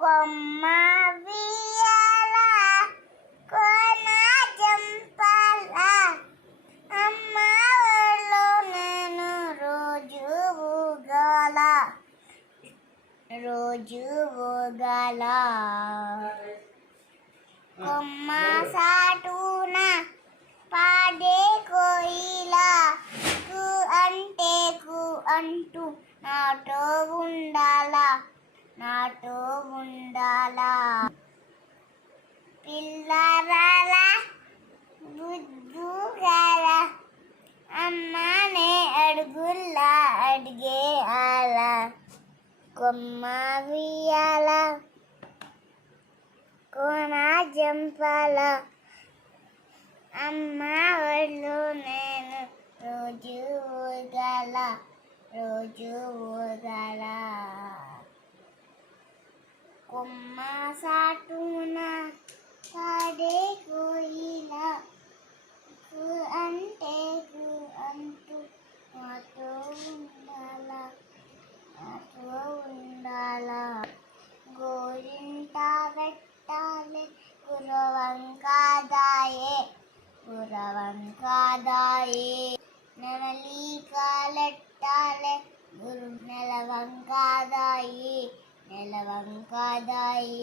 కొమ్మ వియ్యాల కొన జంపాల. అమ్మ ఒళ్ళో నేను రోజు ఊగాల రోజు ఊగాల. కొమ్మ సాటున పాడే కోయిల కు అంటే కు అంటూ నాటో నాతో ఉండాలా పిల్లరాల బుద్ధుగాల అమ్మనే అడుగుల్లా అడిగే ఆల. కొమ్మ వియాల కోన జంపాల. అమ్మ ఒళ్ళు నేను రోజు ఊగల రోజు ఊగల కొమ్మ సాటున పాడే కోయిల. కు అంటే కు అంటూ మాతో ఉండాల మాతో ఉండాల. గోరింట పెట్టాలి కురవంకాదాయే కురవంకాదాయే నెమలి కాలెట్టాలే గురు నెలవంకా నెలవంకాదాయి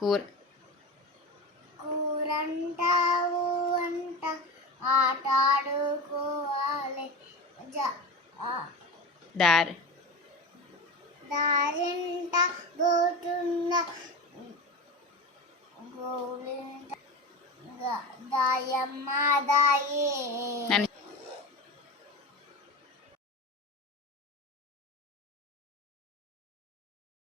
కూర. కూరంటావు అంట ఆటాడుకోవాలి. దారి. దారింట గోటుండ గోవింద ద- దాయమ్మ దాయే